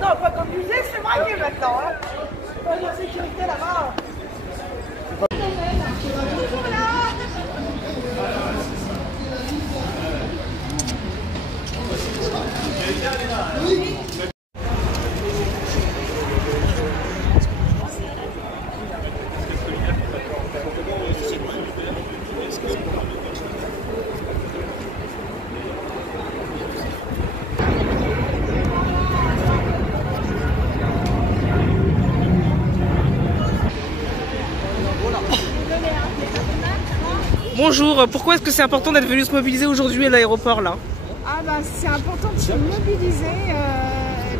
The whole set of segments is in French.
Non, pas comme musée, c'est braqué maintenant. Hein. La sécurité là-bas. Bonjour, pourquoi est-ce que c'est important d'être venu se mobiliser aujourd'hui à l'aéroport là? Ah bah, c'est important de se mobiliser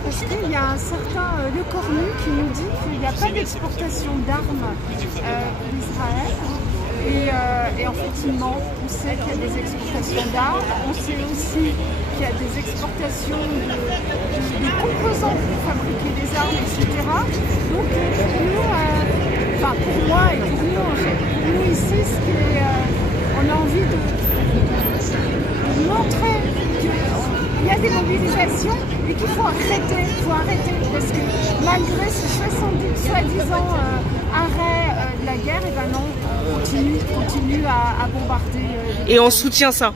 parce qu'il y a un certain Le Cornu qui nous dit qu'il n'y a pas d'exportation d'armes d'Israël et en fait il ment. On sait qu'il y a des exportations d'armes, on sait aussi qu'il y a des exportations de composants pour fabriquer des armes, etc. Donc pour nous, enfin pour moi et pour nous ici, ce qui est, on a envie de montrer qu'il y a des mobilisations et qu'il faut arrêter, parce que malgré ce soi-disant arrêt de la guerre, et ben non, on continue à bombarder. Et on soutient ça.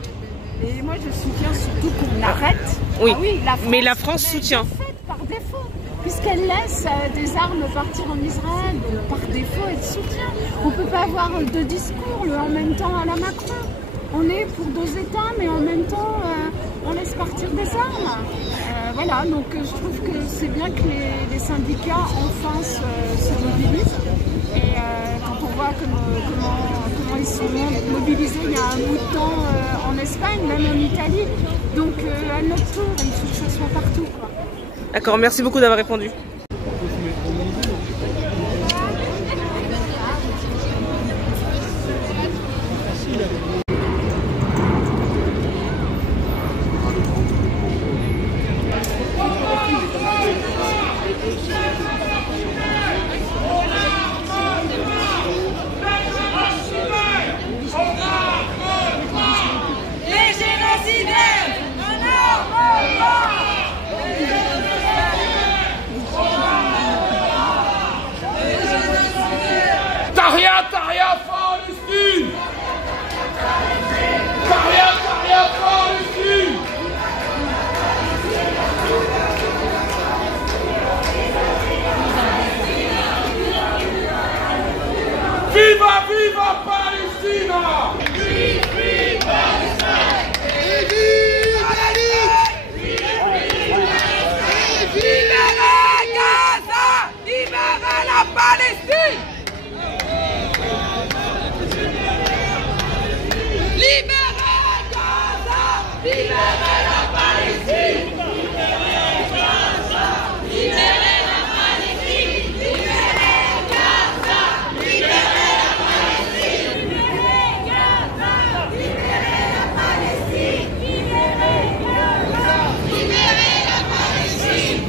Et moi je soutiens surtout qu'on arrête. Oui, ah oui, mais la France soutient. Par défaut, puisqu'elle laisse des armes partir en Israël, donc par défaut elle soutient. On ne peut pas avoir deux discours en même temps à la Macron. On est pour deux États, mais en même temps, on laisse partir des armes. Voilà, donc je trouve que c'est bien que les syndicats enfin se mobilisent. Et quand on voit comment ils sont mobilisés, il y a un bout de temps en Espagne, même en Italie. Donc à notre tour, il faut que ça soit partout. D'accord, merci beaucoup d'avoir répondu. Tahia Palestine! Tahia Palestine! Viva, viva Palestina! Viva Gaza! Libera la Palestine! Libérez Gaza! Libérez la Palestine! Libérez Gaza! Libérez la Palestine! Libérez Gaza! Libérez la Palestine! Libérez Gaza! Libérez la Palestine! Libérez Gaza! Libérez la Palestine!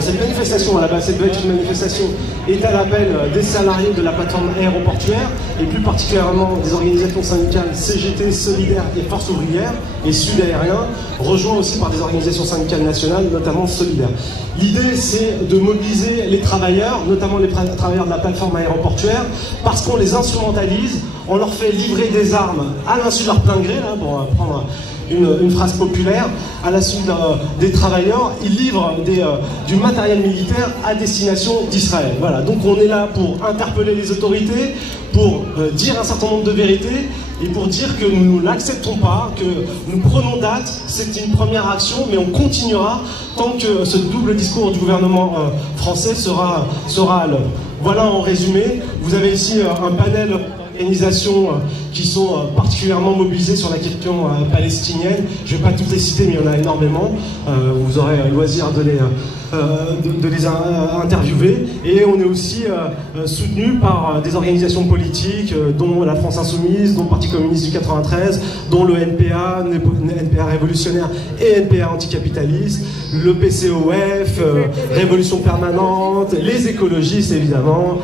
Cette manifestation, à la base, cette devait être une manifestation, est à l'appel des salariés de la plateforme aéroportuaire et plus particulièrement des organisations syndicales CGT, Solidaire et Force ouvrière et Sud Aérien, rejoints aussi par des organisations syndicales nationales, notamment Solidaire. L'idée, c'est de mobiliser les travailleurs, notamment les travailleurs de la plateforme aéroportuaire, parce qu'on les instrumentalise, on leur fait livrer des armes à l'insu de leur plein gré, là, pour prendre une phrase populaire, à la suite des travailleurs, ils livrent du matériel militaire à destination d'Israël. Voilà, donc on est là pour interpeller les autorités, pour dire un certain nombre de vérités et pour dire que nous ne l'acceptons pas, que nous prenons date. C'est une première action, mais on continuera tant que ce double discours du gouvernement français sera à l'œuvre. Voilà en résumé. Vous avez ici un panel d'organisations qui sont particulièrement mobilisées sur la question palestinienne. Je ne vais pas toutes les citer, mais il y en a énormément. Vous aurez le loisir de les interviewer. Et on est aussi soutenu par des organisations politiques, dont la France Insoumise, dont le Parti communiste du 93, dont le NPA, NPA révolutionnaire et NPA anticapitaliste, le PCOF, Révolution permanente, les écologistes évidemment,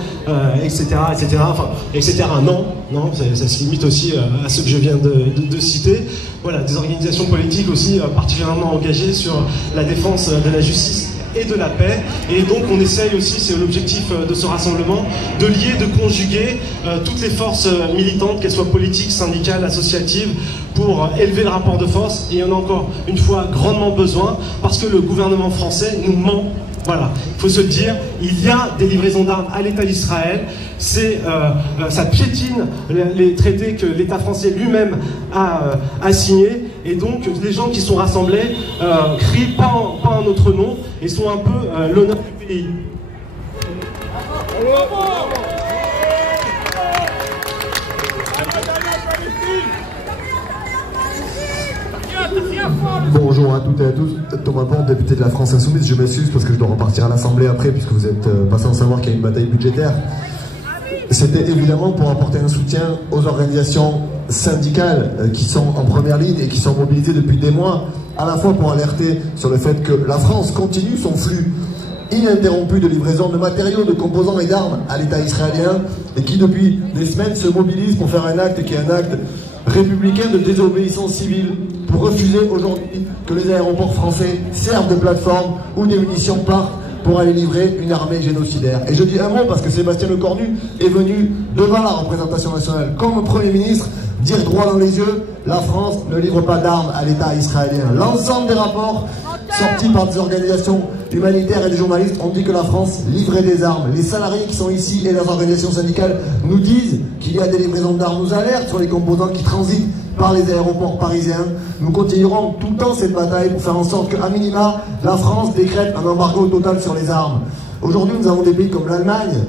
etc., etc. Enfin, etc. Non, ça se limite aussi à ceux que je viens de citer. Voilà, des organisations politiques aussi particulièrement engagées sur la défense de la justice et de la paix. Et donc on essaye aussi, c'est l'objectif de ce rassemblement, de lier, de conjuguer toutes les forces militantes, qu'elles soient politiques, syndicales, associatives, pour élever le rapport de force. Et il y en a encore une fois grandement besoin, parce que le gouvernement français nous ment. Voilà, il faut se le dire, il y a des livraisons d'armes à l'État d'Israël, ça piétine les traités que l'État français lui-même a signés, et donc les gens qui sont rassemblés crient pas en notre nom, et sont un peu l'honneur du pays. Bonjour à toutes et à tous, Thomas Pont, député de la France Insoumise. Je m'excuse parce que je dois repartir à l'Assemblée après, puisque vous êtes pas sans savoir qu'il y a une bataille budgétaire. C'était évidemment pour apporter un soutien aux organisations syndicales qui sont en première ligne et qui sont mobilisées depuis des mois, à la fois pour alerter sur le fait que la France continue son flux ininterrompu de livraison de matériaux, de composants et d'armes à l'État israélien, et qui depuis des semaines se mobilise pour faire un acte qui est un acte républicain de désobéissance civile, pour refuser aujourd'hui que les aéroports français servent de plateforme où des munitions partent pour aller livrer une armée génocidaire. Et je dis un mot parce que Sébastien Lecornu est venu devant la représentation nationale comme Premier ministre dire droit dans les yeux: la France ne livre pas d'armes à l'État israélien. L'ensemble des rapports sortis par des organisations humanitaires et des journalistes ont dit que la France livrait des armes. Les salariés qui sont ici et leurs organisations syndicales nous disent qu'il y a des livraisons d'armes, nous alertent sur les composants qui transitent par les aéroports parisiens. Nous continuerons tout le temps cette bataille pour faire en sorte qu'à minima, la France décrète un embargo total sur les armes. Aujourd'hui, nous avons des pays comme l'Allemagne,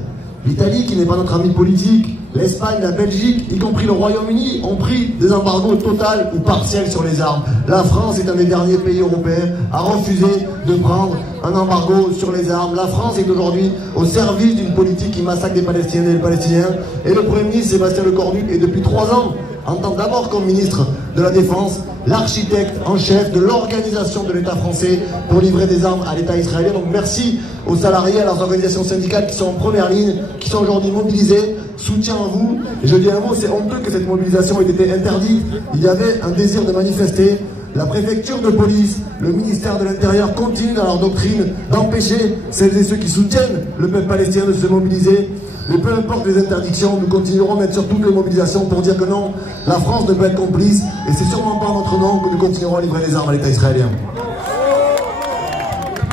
l'Italie qui n'est pas notre ami politique, l'Espagne, la Belgique, y compris le Royaume-Uni, ont pris des embargos total ou partiels sur les armes. La France est un des derniers pays européens à refuser de prendre un embargo sur les armes. La France est aujourd'hui au service d'une politique qui massacre des Palestiniennes et les Palestiniens. Et le Premier ministre Sébastien Lecornu est depuis 3 ans, en tant d'abord comme ministre de la Défense, l'architecte en chef de l'organisation de l'État français pour livrer des armes à l'État israélien. Donc merci aux salariés, à leurs organisations syndicales qui sont en première ligne, qui sont aujourd'hui mobilisés. Soutien à vous. Et je dis un mot, c'est honteux que cette mobilisation ait été interdite. Il y avait un désir de manifester. La préfecture de police, le ministère de l'Intérieur continuent dans leur doctrine d'empêcher celles et ceux qui soutiennent le peuple palestinien de se mobiliser. Mais peu importe les interdictions, nous continuerons à mettre sur toutes les mobilisations pour dire que non, la France ne peut être complice, et c'est sûrement pas en notre nom que nous continuerons à livrer des armes à l'État israélien.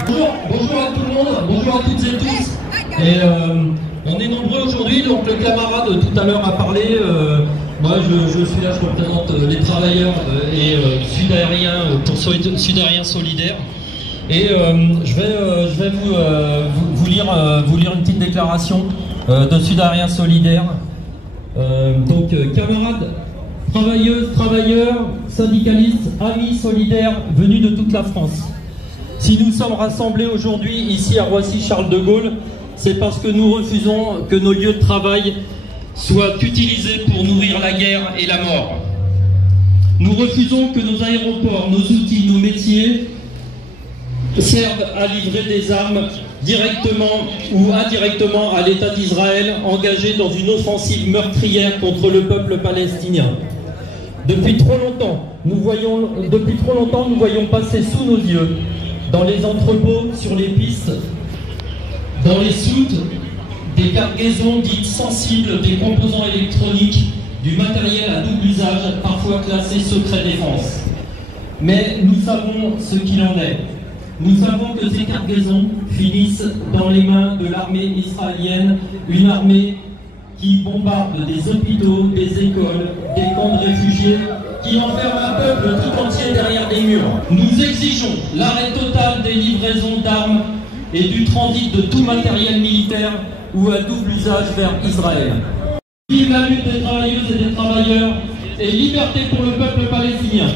Bonjour à tout le monde, bonjour à toutes et tous. Et on est nombreux aujourd'hui, donc le camarade tout à l'heure a parlé. Moi je suis là, je représente les travailleurs et Sud-Aérien pour Sud-Aérien Solidaire. Et je vais vous lire une petite déclaration de Sud-Aérien Solidaire. Donc camarades, travailleuses, travailleurs, syndicalistes, amis solidaires venus de toute la France. Si nous sommes rassemblés aujourd'hui ici à Roissy-Charles de Gaulle, c'est parce que nous refusons que nos lieux de travail soient utilisés pour nourrir la guerre et la mort. Nous refusons que nos aéroports, nos outils, nos métiers servent à livrer des armes directement ou indirectement à l'État d'Israël engagé dans une offensive meurtrière contre le peuple palestinien. Depuis trop longtemps, nous voyons passer sous nos yeux, dans les entrepôts, sur les pistes, dans les soutes, des cargaisons dites sensibles des composants électroniques, du matériel à double usage, parfois classé secret défense. Mais nous savons ce qu'il en est. Nous savons que ces cargaisons finissent dans les mains de l'armée israélienne, une armée qui bombardent des hôpitaux, des écoles, des camps de réfugiés, qui enferment un peuple tout entier derrière des murs. Nous exigeons l'arrêt total des livraisons d'armes et du transit de tout matériel militaire ou à double usage vers Israël. Vive la lutte des travailleuses et des travailleurs et liberté pour le peuple palestinien.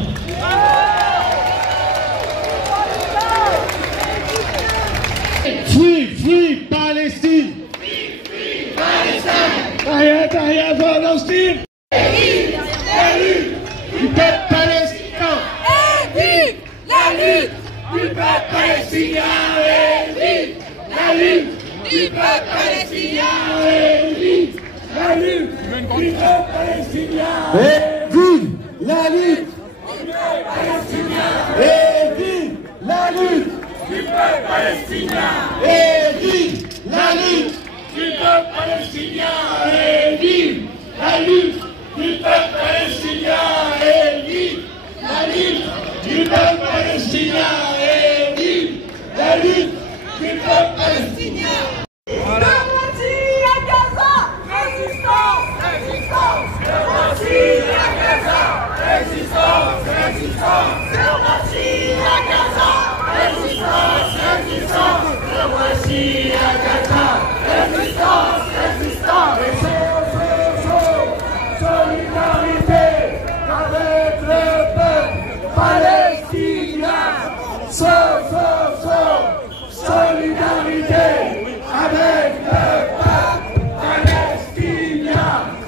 Free, free Palestine! Free, free Palestine! Tahia, Tahia, Palestine! Vive la lutte du peuple palestinien! Et vive la lutte du peuple palestinien! Et vive la lutte du peuple palestinien! Et vive la lutte du peuple palestinien! Et vive la lutte du peuple palestinien! Et vive la lutte du peuple palestinien! Et vive la lutte du peuple palestinien! Et vive la lutte du peuple palestinien! Et vive la lutte du peuple palestinien! Et vive la lutte du peuple palestinien! Démocratie à Gaza! Résistance! Résistance! Démocratie à Gaza! Résistance! Résistance! Démocratie à Gaza! Résistance! Résistance! Démocratie à Gaza! Résistance! Résistance! Solidarité avec le peuple palestinien! Solidarité avec le peuple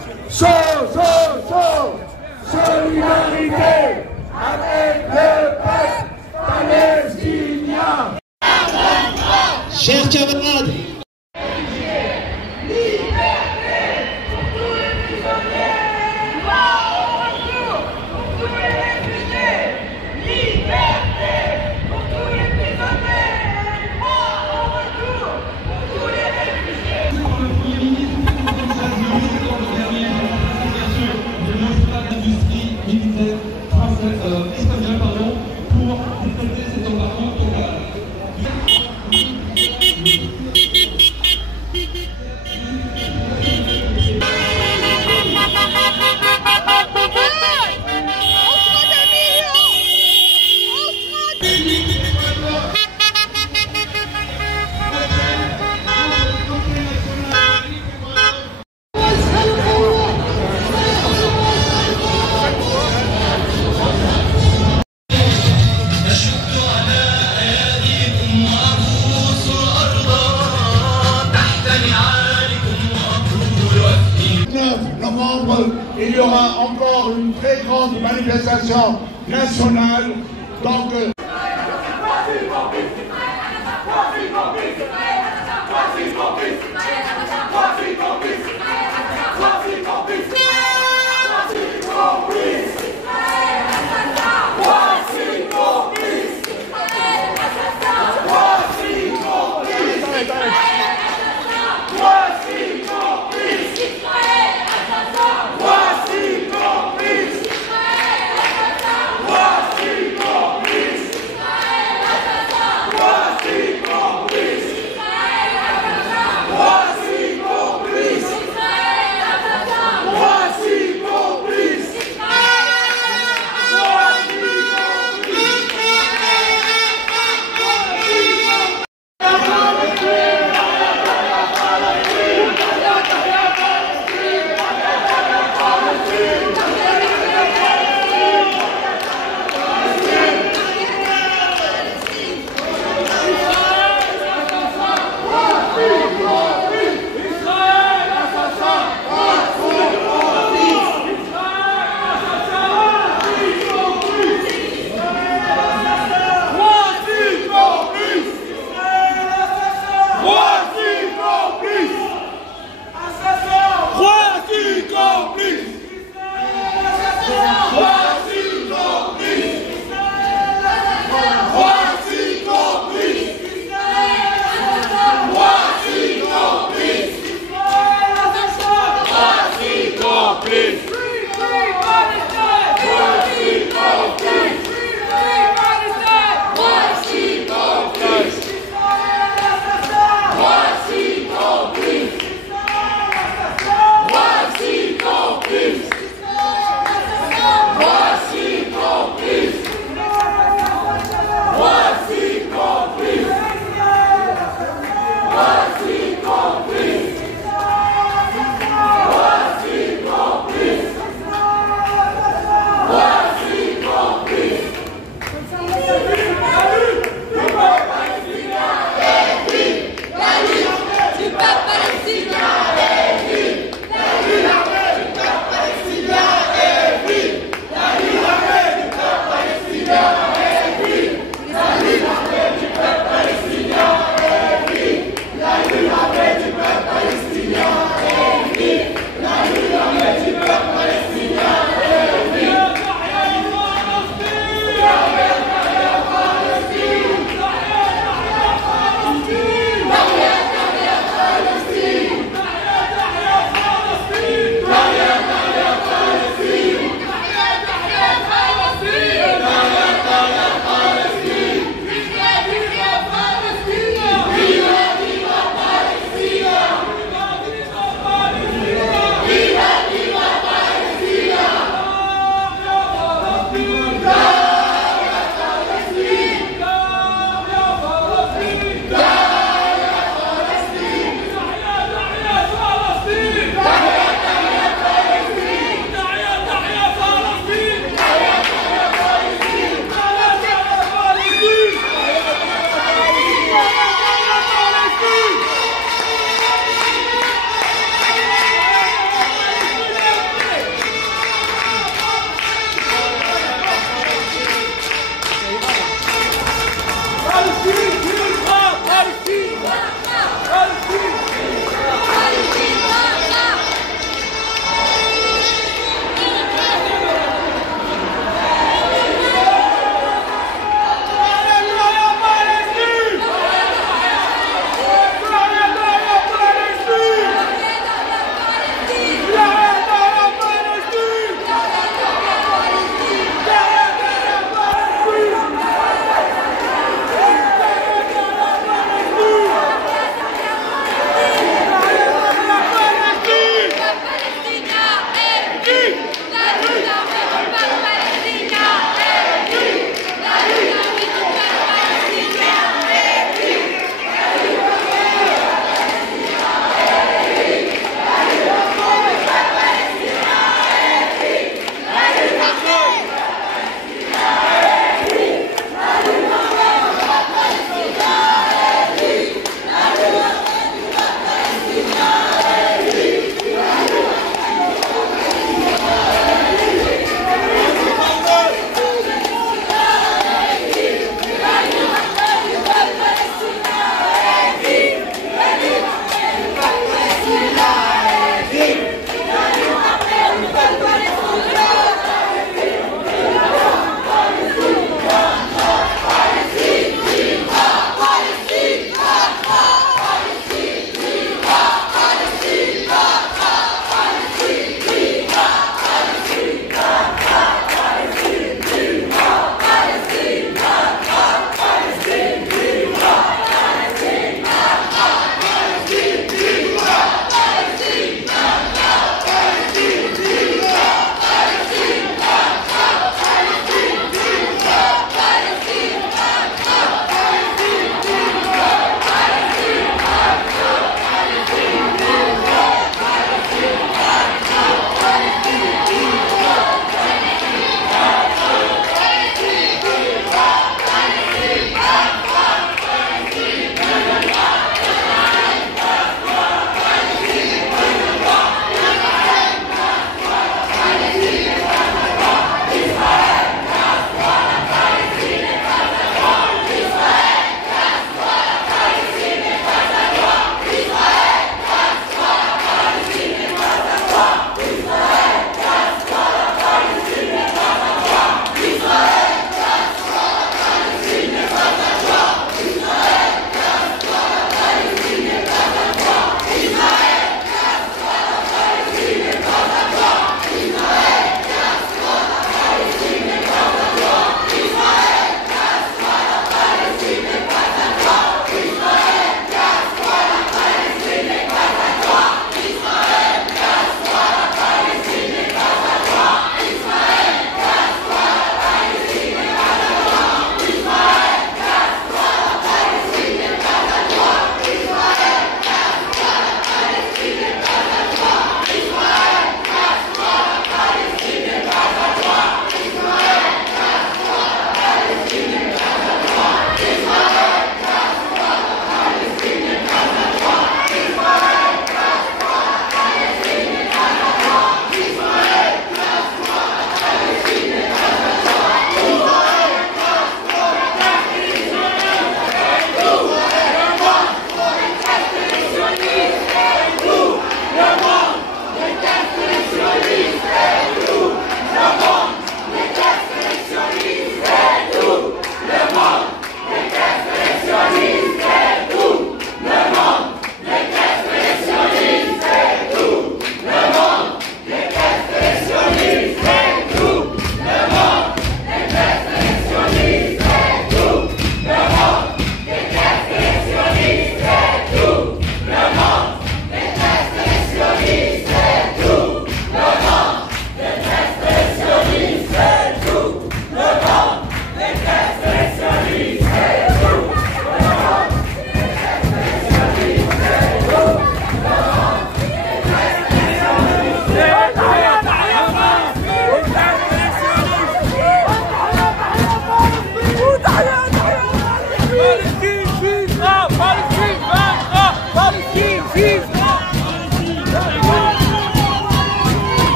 palestinien! Solidarité avec le peuple palestinien! Chers camarades, il y aura encore une très grande manifestation nationale. Donc,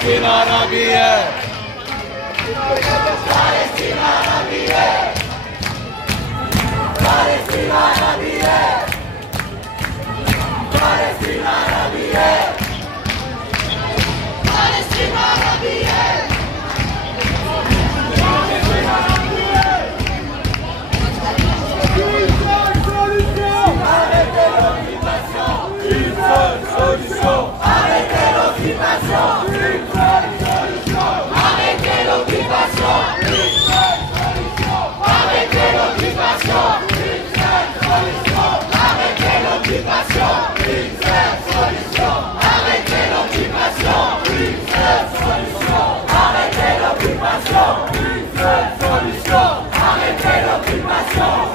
فلسطين عربية فلسطين عربية فلسطين عربية فلسطين عربية فلسطين عربية Arrêtez l'occupation! Arrêtez l'occupation! Arrêtez l'occupation! Arrêtez l'occupation! Arrêtez l'occupation! Arrêtez l'occupation! Arrêtez l'occupation!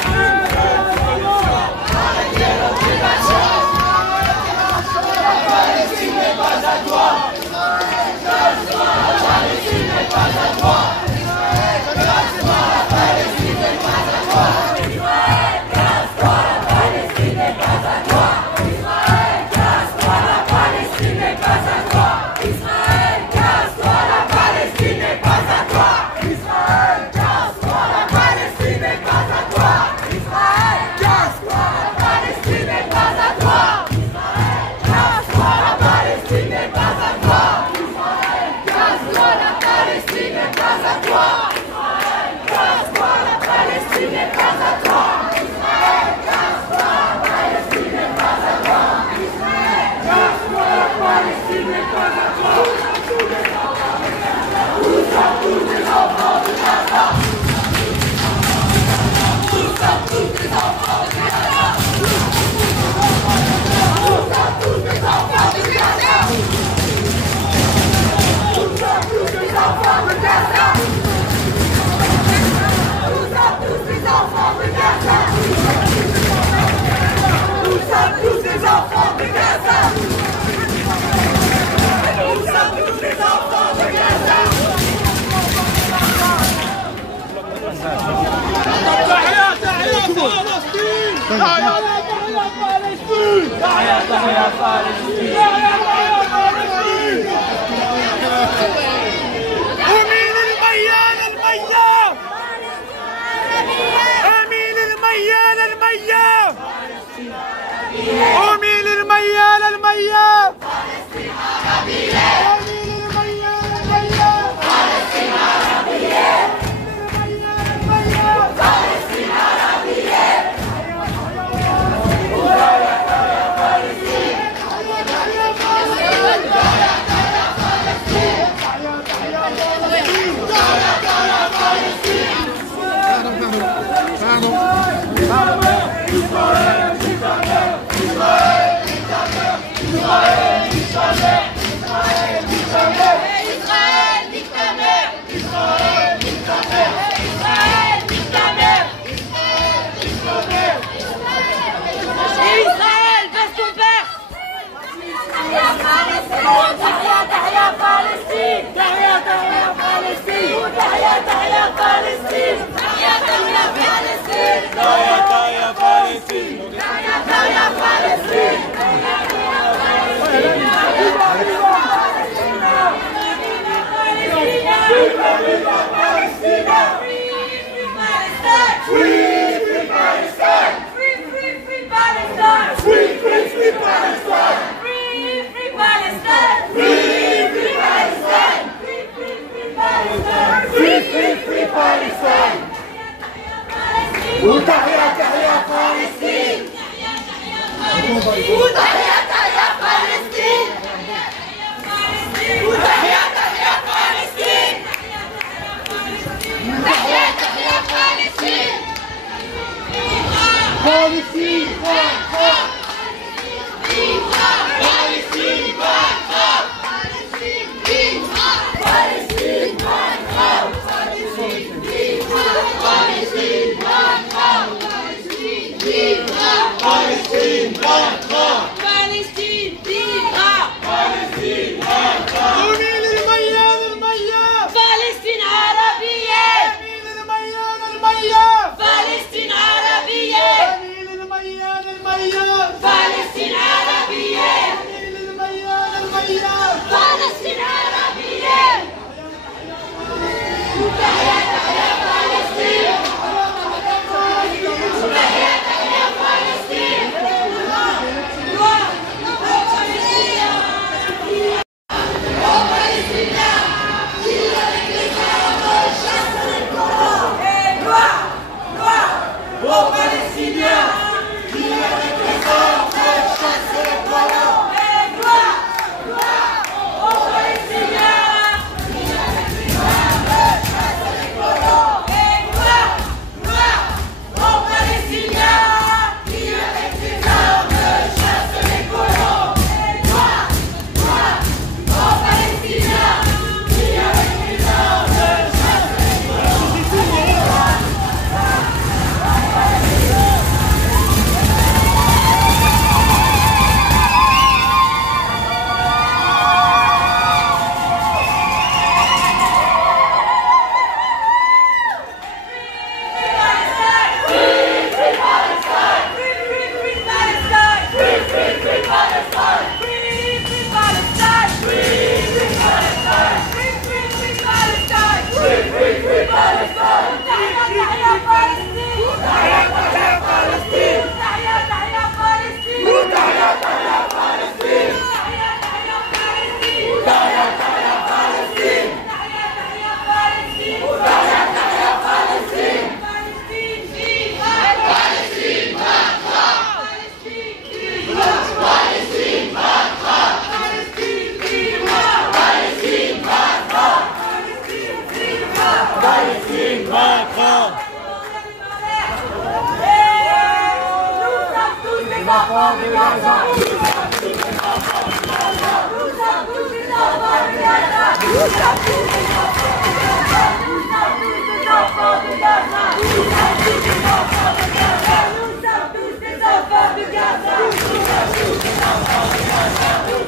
enfants de Gaza. Nous sommes tous des enfants de Gaza. Nous sommes tous des enfants de Gaza. Nous sommes tous des enfants de Gaza. Nous sommes tous des enfants de Gaza. Nous sommes tous des enfants de Gaza. Nous sommes tous des enfants de Gaza. Nous sommes tous des enfants de Gaza.